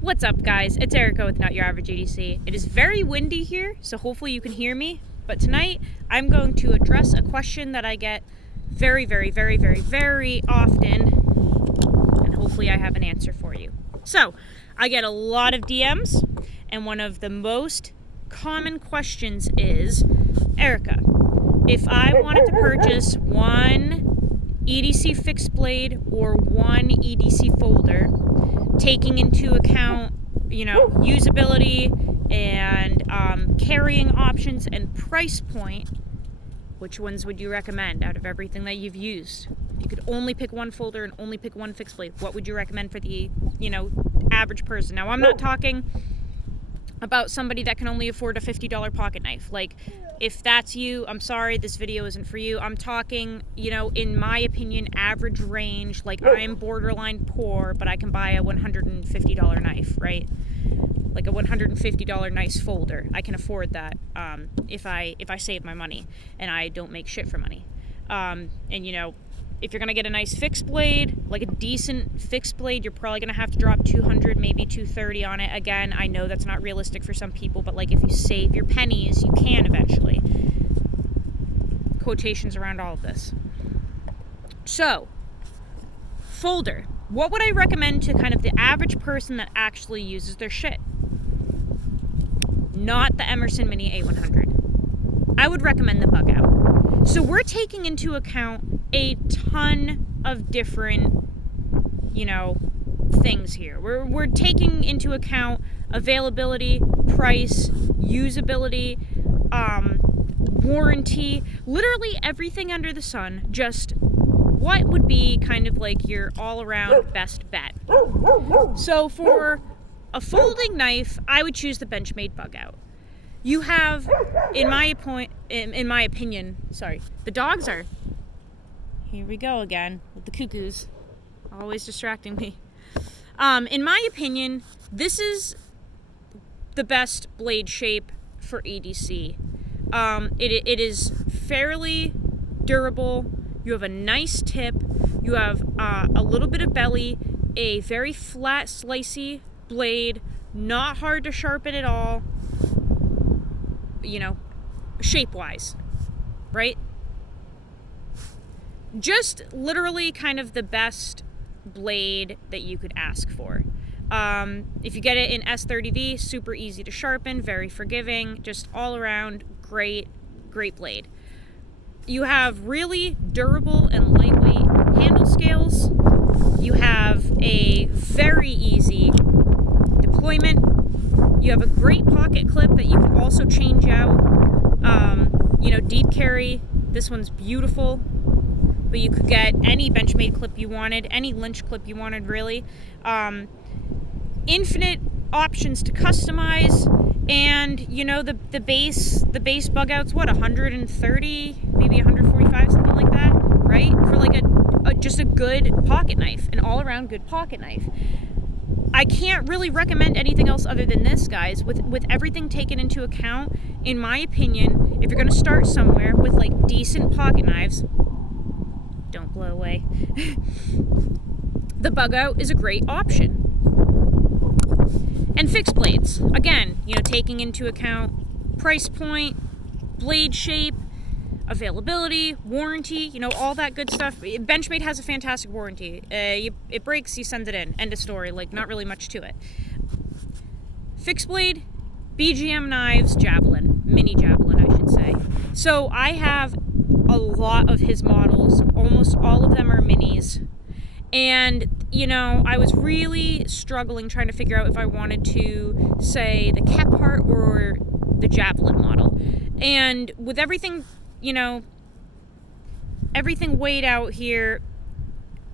What's up, guys? It's Erica with Not Your Average EDC. It is very windy here, so hopefully you can hear me. But tonight, I'm going to address a question that I get very often, and hopefully I have an answer for you. So, I get a lot of DMs, and one of the most common questions is, Erica, if I wanted to purchase one EDC fixed blade or one EDC folder, taking into account, usability and carrying options and price point, which ones would you recommend out of everything that you've used? If you could only pick one folder and only pick one fixed blade, what would you recommend for the, average person? Now, I'm not talking about somebody that can only afford a $50 pocket knife. Like, if that's you, I'm sorry, this video isn't for you. I'm talking, in my opinion, average range. Like, I'm borderline poor, but I can buy a $150 knife, right? Like a $150 nice folder. I can afford that if I save my money and I don't make shit for money. If you're gonna get a nice fixed blade, like a decent fixed blade, you're probably gonna have to drop $200, maybe $230 on it. Again, I know that's not realistic for some people, but like if you save your pennies, you can eventually. Quotations around all of this. So, folder. What would I recommend to kind of the average person that actually uses their shit? Not the Emerson Mini A100. I would recommend the Bug Out. So we're taking into account a ton of different, things here. We're taking into account availability, price, usability, warranty, literally everything under the sun. Just what would be kind of like your all-around best bet. So for a folding knife, I would choose the Benchmade Bug Out. You have, in my opinion, the dogs are, here we go again with the cuckoos, always distracting me. In my opinion, this is the best blade shape for EDC. It is fairly durable. You have a nice tip. You have a little bit of belly, a very flat, slicey blade, not hard to sharpen at all, shape-wise, right? Just literally kind of the best blade that you could ask for. If you get it in S30V, super easy to sharpen, very forgiving, just all around great blade. You have really durable and lightweight handle scales. You have a very easy deployment. You have a great pocket clip that you can also change out. Deep carry. This one's beautiful. But you could get any Benchmade clip you wanted, any Lynch clip you wanted, really. Infinite options to customize. And, the base Bug Out's what, 130, maybe 145, something like that, right? For like just a good pocket knife, an all-around good pocket knife. I can't really recommend anything else other than this, guys. With everything taken into account, in my opinion, if you're gonna start somewhere with like decent pocket knives, don't blow away, the Bug Out is a great option. And fixed blades, again, taking into account price point, blade shape, availability, warranty, all that good stuff. Benchmade has a fantastic warranty. It breaks, you send it in. End of story. Like, not really much to it. Fixed blade, BGM knives, Javelin. Mini Javelin, I should say. So I have a lot of his models. Almost all of them are minis. And, I was really struggling trying to figure out if I wanted to say the Kephart or the Javelin model. And with everything, everything weighed out here,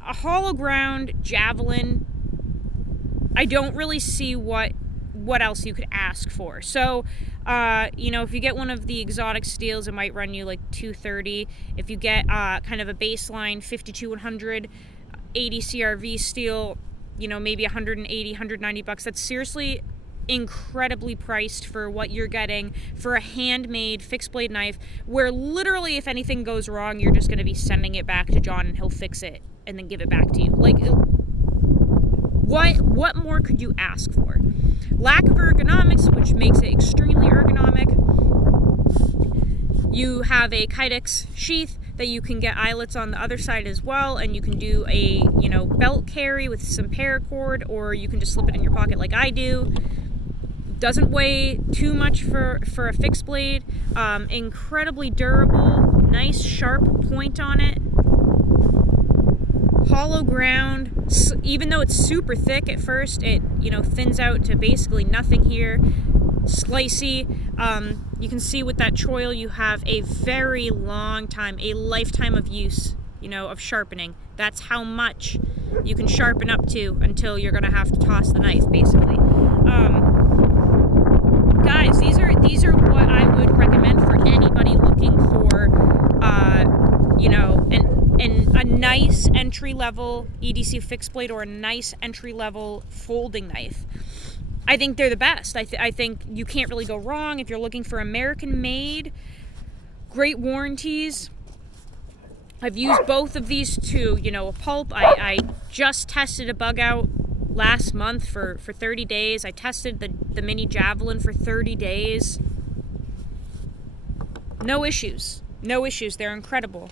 a hollow ground Javelin, I don't really see what else you could ask for. So, if you get one of the exotic steels, it might run you like $230. If you get kind of a baseline 52-100 ADCRV steel, maybe $180, $190. That's seriously incredibly priced for what you're getting for a handmade fixed blade knife, where literally if anything goes wrong, you're just going to be sending it back to John and he'll fix it and then give it back to you. Like, What more could you ask for? Lack of ergonomics, which makes it extremely ergonomic. You have a Kydex sheath that you can get eyelets on the other side as well, and you can do a, belt carry with some paracord, or you can just slip it in your pocket like I do. Doesn't weigh too much for a fixed blade. Incredibly durable, nice sharp point on it. Hollow ground, even though it's super thick at first, it thins out to basically nothing here. Slicey. You can see with that choil you have a very long time, a lifetime of use, of sharpening. That's how much you can sharpen up to until you're gonna have to toss the knife, basically. Guys, these are what I would recommend for anybody looking for, a nice entry-level EDC fixed blade or a nice entry-level folding knife. I think they're the best. I think you can't really go wrong if you're looking for American-made, great warranties. I've used both of these to, a pulp. I just tested a bug out last month for 30 days. I tested the mini javelin for 30 days. No issues. No issues. They're incredible.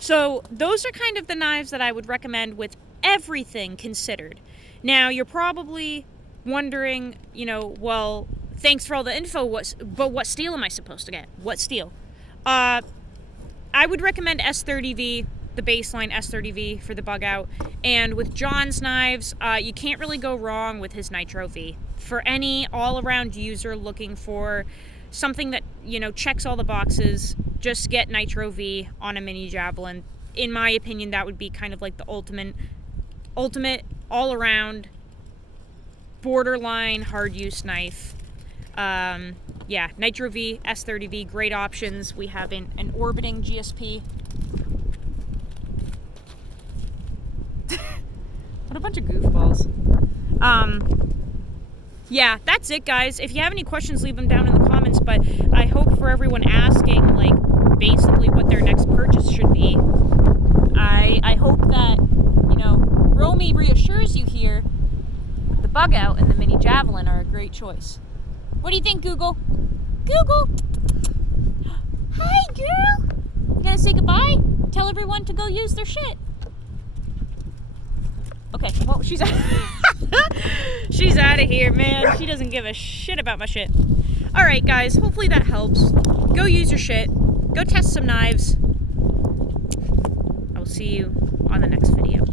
So those are kind of the knives that I would recommend with everything considered. Now, you're probably wondering, well, thanks for all the info, but what steel am I supposed to get? What steel? I would recommend S30V, the baseline S30V for the bug out. And with John's knives, you can't really go wrong with his Nitro V. For any all-around user looking for something that, checks all the boxes, just get Nitro V on a mini javelin. In my opinion, that would be kind of like the ultimate all-around borderline hard use knife. Nitro V, S30V, great options. We have an orbiting GSP. What a bunch of goofballs. That's it, guys. If you have any questions, leave them down in the comments, but I hope for everyone asking, basically what their next purchase should be. I hope that, Romy reassures you here. The bug out and the mini javelin are a great choice. What do you think, Google? Google! Hi, girl! You gonna say goodbye? Tell everyone to go use their shit. Okay, well, she's out of here, man. She doesn't give a shit about my shit. Alright, guys, hopefully that helps. Go use your shit. Go test some knives. I will see you on the next video.